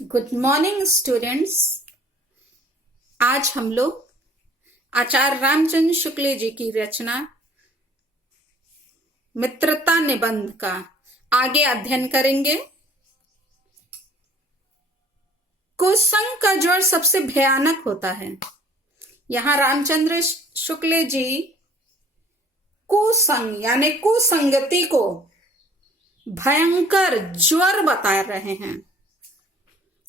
Good morning students. आज हम लोग आचार्य रामचंद्र शुक्ल जी की रचना मित्रता निबंध का आगे अध्ययन करेंगे। कुसंग का ज्वर सबसे भयानक होता है। यहाँ रामचंद्र शुक्ल जी कुसंग यानी कुसंगति को भयंकर ज्वर बता रहे हैं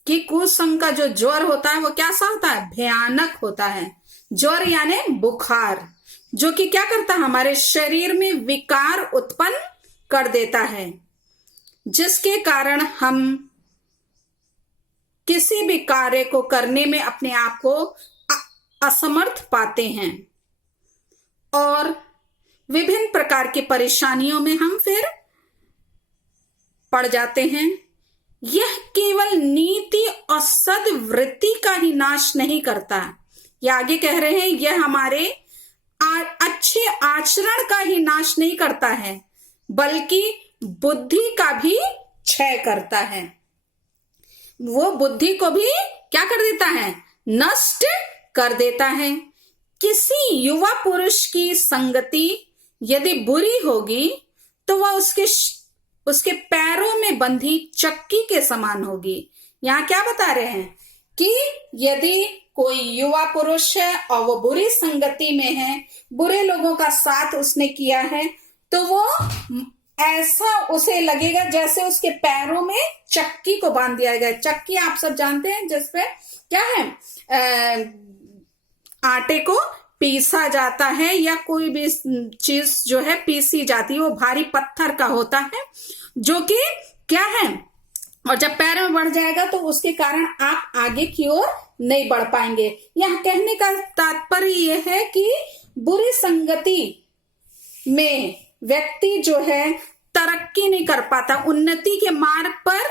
कि कुसंग का जो ज्वर होता है वो कैसा होता है, भयानक होता है। ज्वर यानी बुखार, जो कि क्या करता है, हमारे शरीर में विकार उत्पन्न कर देता है, जिसके कारण हम किसी भी कार्य को करने में अपने आप को असमर्थ पाते हैं और विभिन्न प्रकार की परेशानियों में हम फिर पड़ जाते हैं। यह केवल नीति और सद्वृत्ति का ही नाश नहीं करता, यह आगे कह रहे हैं, यह हमारे अच्छे आचरण का ही नाश नहीं करता है, बल्कि बुद्धि का भी क्षय करता है। वो बुद्धि को भी क्या कर देता है, नष्ट कर देता है। किसी युवा पुरुष की संगति यदि बुरी होगी तो वह उसके पैरों में बंधी चक्की के समान होगी। यहाँ क्या बता रहे हैं कि यदि कोई युवा पुरुष है और वो बुरी संगति में है, बुरे लोगों का साथ उसने किया है, तो वो ऐसा उसे लगेगा जैसे उसके पैरों में चक्की को बांध दिया गया। चक्की आप सब जानते हैं, जिसपे क्या है, आटे को पीसा जाता है या कोई भी चीज जो है पीसी जाती है, वो भारी पत्थर का होता है, जो कि क्या है, और जब पैर में बढ़ जाएगा तो उसके कारण आप आगे की ओर नहीं बढ़ पाएंगे। यह कहने का तात्पर्य यह है कि बुरी संगति में व्यक्ति जो है तरक्की नहीं कर पाता, उन्नति के मार्ग पर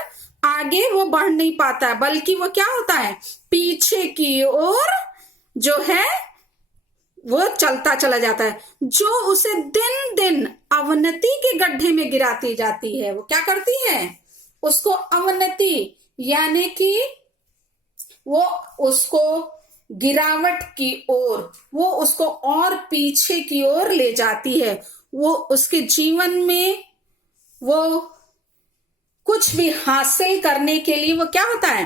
आगे वो बढ़ नहीं पाता, बल्कि वो क्या होता है, पीछे की ओर जो है वो चलता चला जाता है, जो उसे दिन दिन अवनति के गड्ढे में गिराती जाती है। वो क्या करती है, उसको अवनति यानी कि वो उसको गिरावट की ओर, वो उसको और पीछे की ओर ले जाती है। वो उसके जीवन में वो कुछ भी हासिल करने के लिए वो क्या होता है,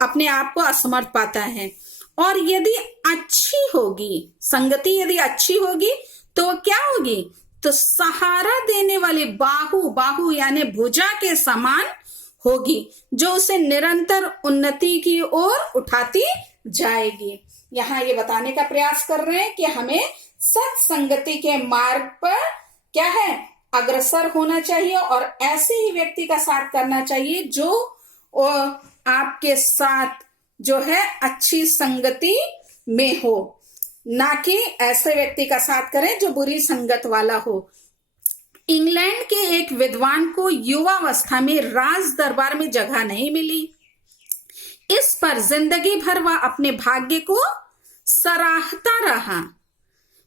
अपने आप को असमर्थ पाता है। और यदि अच्छी होगी संगति, यदि अच्छी होगी तो क्या होगी, तो सहारा देने वाली बाहु यानी भुजा के समान होगी, जो उसे निरंतर उन्नति की ओर उठाती जाएगी। यहाँ ये बताने का प्रयास कर रहे हैं कि हमें सत्संगति के मार्ग पर क्या है, अग्रसर होना चाहिए और ऐसे ही व्यक्ति का साथ करना चाहिए जो आपके साथ जो है अच्छी संगति में हो, ना कि ऐसे व्यक्ति का साथ करें जो बुरी संगत वाला हो। इंग्लैंड के एक विद्वान को युवावस्था में राज दरबार में जगह नहीं मिली। इस पर जिंदगी भर वह अपने भाग्य को सराहता रहा।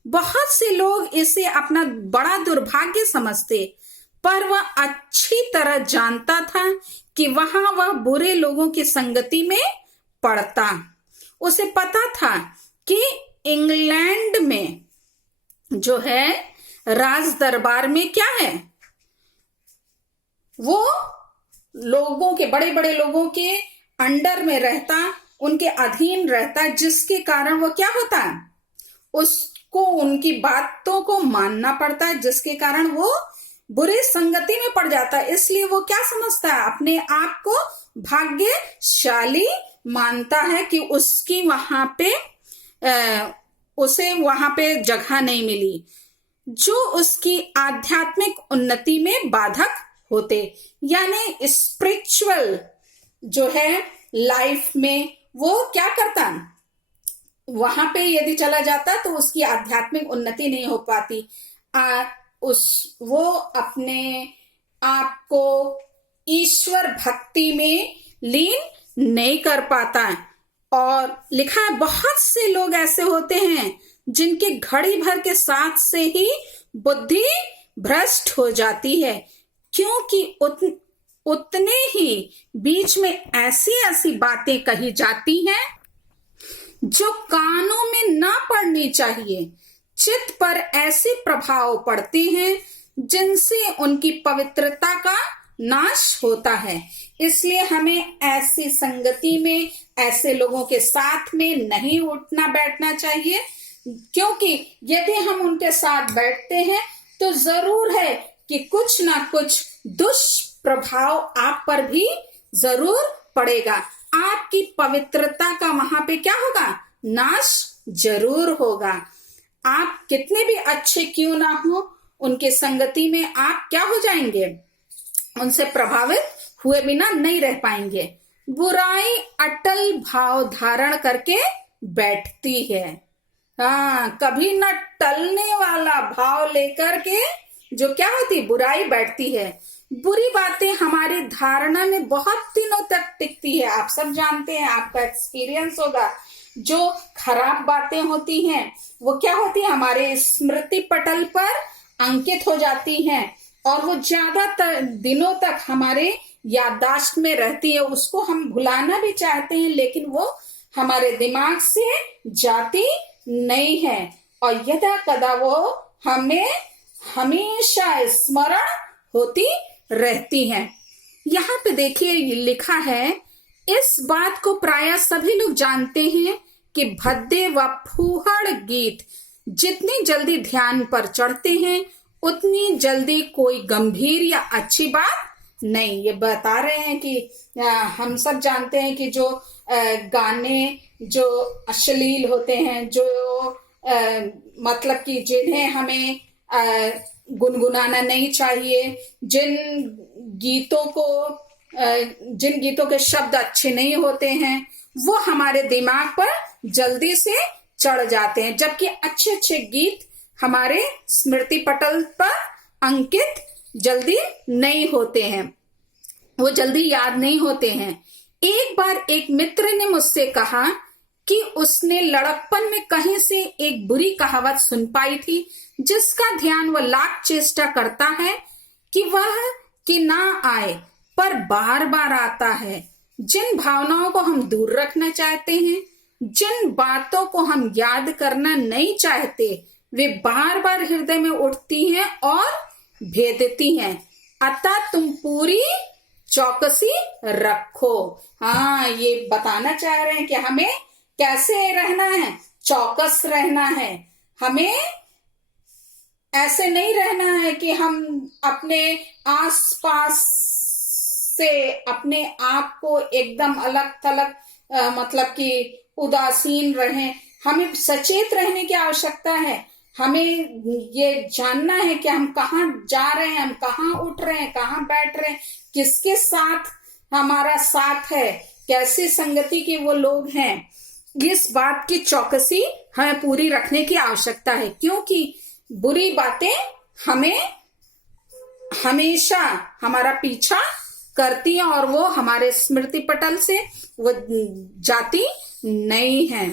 बहुत से लोग इसे अपना बड़ा दुर्भाग्य समझते, पर वह अच्छी तरह जानता था कि वहां वह बुरे लोगों की संगति में पड़ता। उसे पता था कि इंग्लैंड में जो है राज दरबार में क्या है, वो लोगों के, बड़े बड़े लोगों के अंडर में रहता, उनके अधीन रहता, जिसके कारण वो क्या होता है, उसको उनकी बातों को मानना पड़ता है, जिसके कारण वो बुरी संगति में पड़ जाता है। इसलिए वो क्या समझता है, अपने आप को भाग्यशाली मानता है कि उसकी वहां पे उसे वहां पे जगह नहीं मिली, जो उसकी आध्यात्मिक उन्नति में बाधक होते। यानी स्पिरिचुअल जो है लाइफ में वो क्या करता, वहां पे यदि चला जाता तो उसकी आध्यात्मिक उन्नति नहीं हो पाती। वो अपने आप को ईश्वर भक्ति में लीन नहीं कर पाता। और लिखा है बहुत से लोग ऐसे होते हैं जिनके घड़ी भर के साथ से ही बुद्धि भ्रष्ट हो जाती है, क्योंकि उतने ही बीच में ऐसी ऐसी बातें कही जाती हैं जो कानों में ना पड़नी चाहिए। चित्त पर ऐसे प्रभाव पड़ते हैं जिनसे उनकी पवित्रता का नाश होता है। इसलिए हमें ऐसी संगति में, ऐसे लोगों के साथ में नहीं उठना बैठना चाहिए, क्योंकि यदि हम उनके साथ बैठते हैं तो जरूर है कि कुछ ना कुछ दुष्प्रभाव आप पर भी जरूर पड़ेगा। आपकी पवित्रता का वहां पे क्या होगा? नाश जरूर होगा। आप कितने भी अच्छे क्यों ना हो, उनके संगति में आप क्या हो जाएंगे? उनसे प्रभावित हुए बिना नहीं रह पाएंगे। बुराई अटल भाव धारण करके बैठती है। कभी न टलने वाला भाव लेकर के जो क्या होती, बुराई बैठती है। बुरी बातें हमारी धारणा में बहुत दिनों तक टिकती है। आप सब जानते हैं, आपका एक्सपीरियंस होगा। जो खराब बातें होती हैं वो क्या होती है, हमारे स्मृति पटल पर अंकित हो जाती हैं और वो ज्यादातर दिनों तक हमारे याददाश्त में रहती है। उसको हम भुलाना भी चाहते हैं, लेकिन वो हमारे दिमाग से जाती नहीं है और यदा कदा वो हमें हमेशा स्मरण होती रहती हैं। यहाँ पे देखिए लिखा है, इस बात को प्रायः सभी लोग जानते हैं कि भद्दे व फूहड़ गीत जितनी जल्दी ध्यान पर चढ़ते हैं उतनी जल्दी कोई गंभीर या अच्छी बात नहीं। ये बता रहे हैं कि हम सब जानते हैं कि जो गाने जो अश्लील होते हैं, जो मतलब कि जिन्हें हमें गुनगुनाना नहीं चाहिए, जिन गीतों के शब्द अच्छे नहीं होते हैं, वो हमारे दिमाग पर जल्दी से चढ़ जाते हैं, जबकि अच्छे अच्छे गीत हमारे स्मृति पटल पर अंकित जल्दी नहीं होते हैं, वो जल्दी याद नहीं होते हैं। एक बार एक मित्र ने मुझसे कहा कि उसने लड़कपन में कहीं से एक बुरी कहावत सुन पाई थी, जिसका ध्यान वह लाख चेष्टा करता है कि ना आए, पर बार बार आता है। जिन भावनाओं को हम दूर रखना चाहते हैं, जिन बातों को हम याद करना नहीं चाहते, वे बार बार हृदय में उठती हैं और भेदती हैं। अतः तुम पूरी चौकसी रखो। ये बताना चाह रहे हैं कि हमें कैसे रहना है, चौकस रहना है। हमें ऐसे नहीं रहना है कि हम अपने आसपास से अपने आप को एकदम अलग थलग मतलब कि उदासीन रहें। हमें सचेत रहने की आवश्यकता है। हमें ये जानना है कि हम कहाँ जा रहे हैं, हम कहाँ उठ रहे हैं, कहाँ बैठ रहे हैं, किसके साथ हमारा साथ है, कैसी संगति के वो लोग हैं। इस बात की चौकसी हमें पूरी रखने की आवश्यकता है, क्योंकि बुरी बातें हमें हमेशा हमारा पीछा करती हैं और वो हमारे स्मृति पटल से वो जाती नहीं है।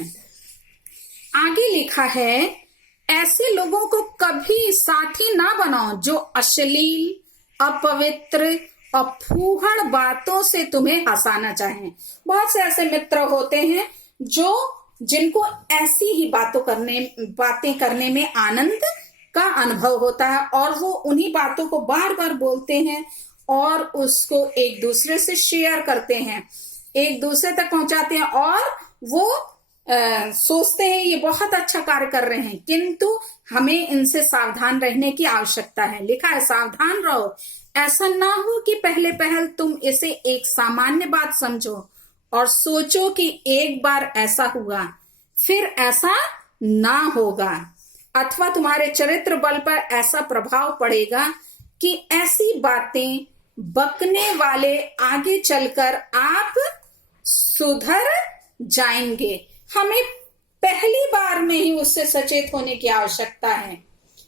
आगे लिखा है, ऐसे लोगों को कभी साथी ना बनाओ जो अश्लील, अपवित्र और फूहड़ बातों से तुम्हें हंसाना चाहें। बहुत से ऐसे मित्र होते हैं जिनको ऐसी ही बातें करने में आनंद का अनुभव होता है और वो उन्हीं बातों को बार बार बोलते हैं और उसको एक दूसरे से शेयर करते हैं, एक दूसरे तक पहुंचाते हैं और वो सोचते हैं ये बहुत अच्छा कार्य कर रहे हैं, किंतु हमें इनसे सावधान रहने की आवश्यकता है। लिखा है, सावधान रहो, ऐसा ना हो कि पहले पहल तुम इसे एक सामान्य बात समझो और सोचो कि एक बार ऐसा हुआ, फिर ऐसा ना होगा, अथवा तुम्हारे चरित्र बल पर ऐसा प्रभाव पड़ेगा कि ऐसी बातें बकने वाले आगे चलकर आप सुधर जाएंगे। हमें पहली बार में ही उससे सचेत होने की आवश्यकता है।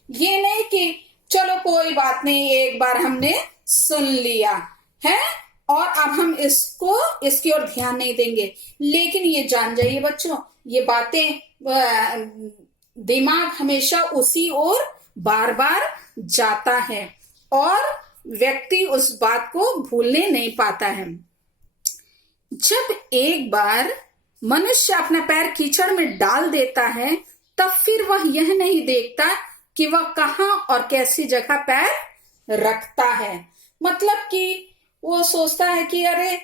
ये नहीं कि चलो कोई बात नहीं, एक बार हमने सुन लिया है और अब हम इसकी ओर ध्यान नहीं देंगे। लेकिन ये जान जाइए बच्चों, ये बातें दिमाग हमेशा उसी ओर बार बार जाता है और व्यक्ति उस बात को भूलने नहीं पाता है। जब एक बार मनुष्य अपना पैर कीचड़ में डाल देता है, तब फिर वह यह नहीं देखता कि वह कहाँ और कैसी जगह पैर रखता है। मतलब कि वो सोचता है कि अरे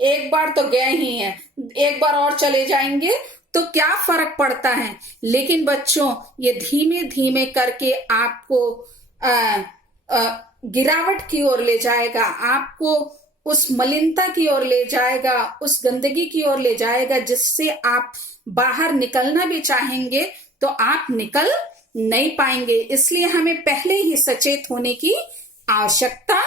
एक बार तो गए ही हैं, एक बार और चले जाएंगे तो क्या फर्क पड़ता है। लेकिन बच्चों, ये धीमे धीमे करके आपको गिरावट की ओर ले जाएगा, आपको उस मलिनता की ओर ले जाएगा, उस गंदगी की ओर ले जाएगा, जिससे आप बाहर निकलना भी चाहेंगे तो आप निकल नहीं पाएंगे। इसलिए हमें पहले ही सचेत होने की आवश्यकता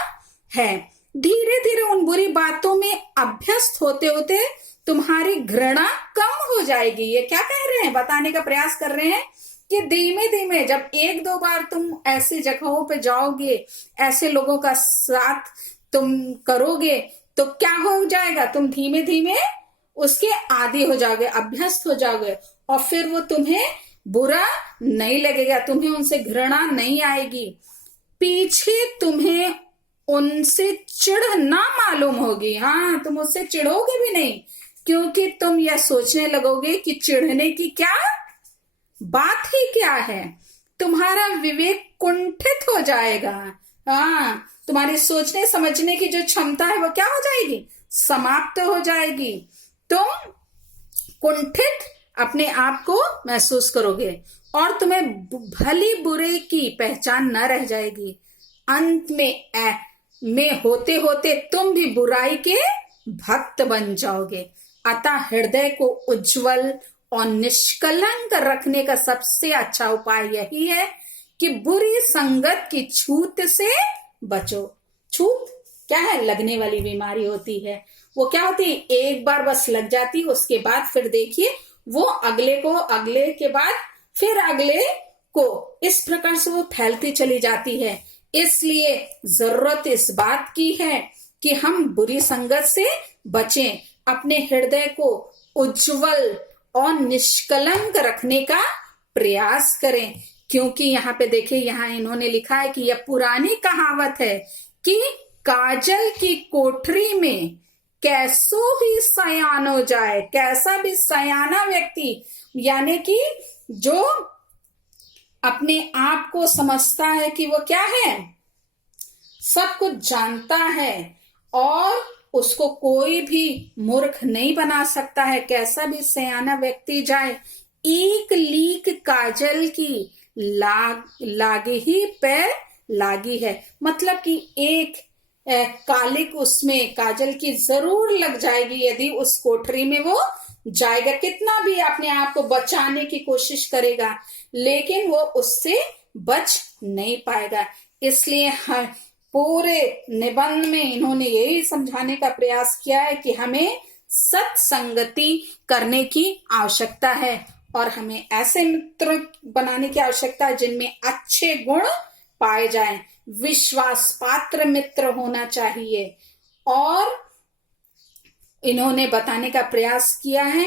है। धीरे धीरे उन बुरी बातों में अभ्यस्त होते होते तुम्हारी घृणा कम हो जाएगी। ये क्या कह रहे हैं, बताने का प्रयास कर रहे हैं कि धीमे धीमे जब एक दो बार तुम ऐसी जगहों पे जाओगे, ऐसे लोगों का साथ तुम करोगे, तो क्या हो जाएगा, तुम धीमे धीमे उसके आदी हो जाओगे, अभ्यस्त हो जाओगे, और फिर वो तुम्हें बुरा नहीं लगेगा, तुम्हें उनसे घृणा नहीं आएगी। पीछे तुम्हें उनसे चिढ़ ना मालूम होगी। हाँ, तुम उससे चिढ़ोगे भी नहीं, क्योंकि तुम यह सोचने लगोगे कि चिढ़ने की क्या बात ही क्या है। तुम्हारा विवेक कुंठित हो जाएगा। हाँ, तुम्हारी सोचने समझने की जो क्षमता है वो क्या हो जाएगी, समाप्त हो जाएगी। तुम कुंठित अपने आप को महसूस करोगे और तुम्हें भली बुरे की पहचान न रह जाएगी। अंत में होते होते तुम भी बुराई के भक्त बन जाओगे। अतः हृदय को उज्जवल और निष्कलंक रखने का सबसे अच्छा उपाय यही है कि बुरी संगत की छूत से बचो। छूत क्या है, लगने वाली बीमारी होती है। वो क्या होती है, एक बार बस लग जाती, उसके बाद फिर देखिए वो अगले को, अगले के बाद फिर अगले को, इस प्रकार से वो फैलती चली जाती है। इसलिए जरूरत इस बात की है कि हम बुरी संगत से बचें, अपने हृदय को उज्जवल और निष्कलंक रखने का प्रयास करें। क्योंकि यहाँ पे देखिए, यहाँ इन्होंने लिखा है कि यह पुरानी कहावत है कि काजल की कोठरी में कैसो ही सयान हो जाए। कैसा भी सयाना व्यक्ति, यानी कि जो अपने आप को समझता है कि वो क्या है, सब कुछ जानता है और उसको कोई भी मूर्ख नहीं बना सकता है। कैसा भी सयाना व्यक्ति जाए, एक लीक काजल की लागे ही पैर लागी है। मतलब कि एक कालिक उसमें काजल की जरूर लग जाएगी यदि उस कोठरी में वो जाएगा। कितना भी अपने आप को बचाने की कोशिश करेगा, लेकिन वो उससे बच नहीं पाएगा। इसलिए पूरे निबंध में इन्होंने यही समझाने का प्रयास किया है कि हमें सत्संगति करने की आवश्यकता है और हमें ऐसे मित्र बनाने की आवश्यकता है जिनमें अच्छे गुण पाए जाएं। विश्वास पात्र मित्र होना चाहिए। और इन्होंने बताने का प्रयास किया है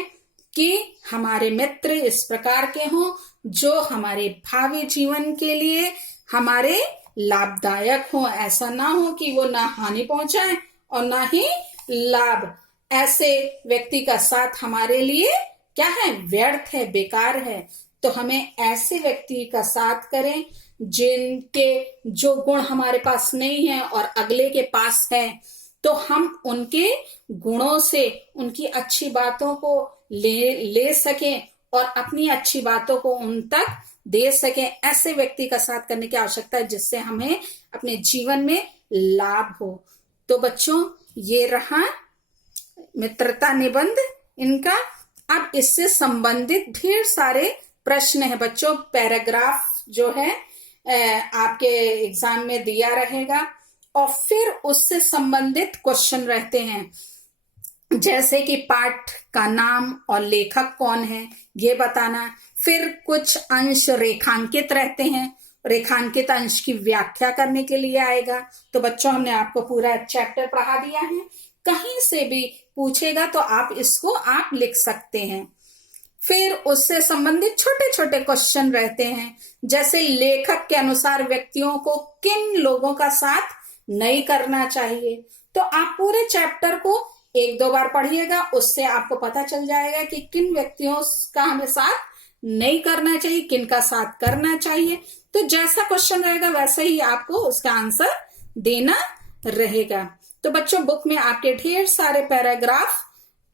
कि हमारे मित्र इस प्रकार के हों जो हमारे भावी जीवन के लिए हमारे लाभदायक हो। ऐसा ना हो कि वो ना हानि पहुंचाए और ना ही लाभ। ऐसे व्यक्ति का साथ हमारे लिए क्या है, व्यर्थ है, बेकार है। तो हमें ऐसे व्यक्ति का साथ करें जिनके जो गुण हमारे पास नहीं है और अगले के पास है, तो हम उनके गुणों से उनकी अच्छी बातों को ले सकें और अपनी अच्छी बातों को उन तक दे सकें। ऐसे व्यक्ति का साथ करने की आवश्यकता है जिससे हमें अपने जीवन में लाभ हो। तो बच्चों, ये रहा मित्रता निबंध इनका। अब इससे संबंधित ढेर सारे प्रश्न है बच्चों। पैराग्राफ जो है आपके एग्जाम में दिया रहेगा और फिर उससे संबंधित क्वेश्चन रहते हैं, जैसे कि पाठ का नाम और लेखक कौन है ये बताना। फिर कुछ अंश रेखांकित रहते हैं, रेखांकित अंश की व्याख्या करने के लिए आएगा। तो बच्चों, हमने आपको पूरा चैप्टर पढ़ा दिया है। कहीं से भी पूछेगा तो आप इसको आप लिख सकते हैं। फिर उससे संबंधित छोटे छोटे क्वेश्चन रहते हैं, जैसे लेखक के अनुसार व्यक्तियों को किन लोगों का साथ नहीं करना चाहिए। तो आप पूरे चैप्टर को 1-2 बार पढ़िएगा, उससे आपको पता चल जाएगा कि किन व्यक्तियों का हमें साथ नहीं करना चाहिए, किन का साथ करना चाहिए। तो जैसा क्वेश्चन रहेगा वैसे ही आपको उसका आंसर देना रहेगा। तो बच्चों, बुक में आपके ढेर सारे पैराग्राफ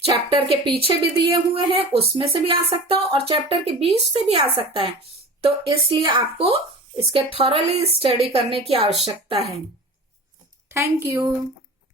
चैप्टर के पीछे भी दिए हुए हैं, उसमें से भी आ सकता है और चैप्टर के बीच से भी आ सकता है। तो इसलिए आपको इसके थॉरली स्टडी करने की आवश्यकता है। Thank you.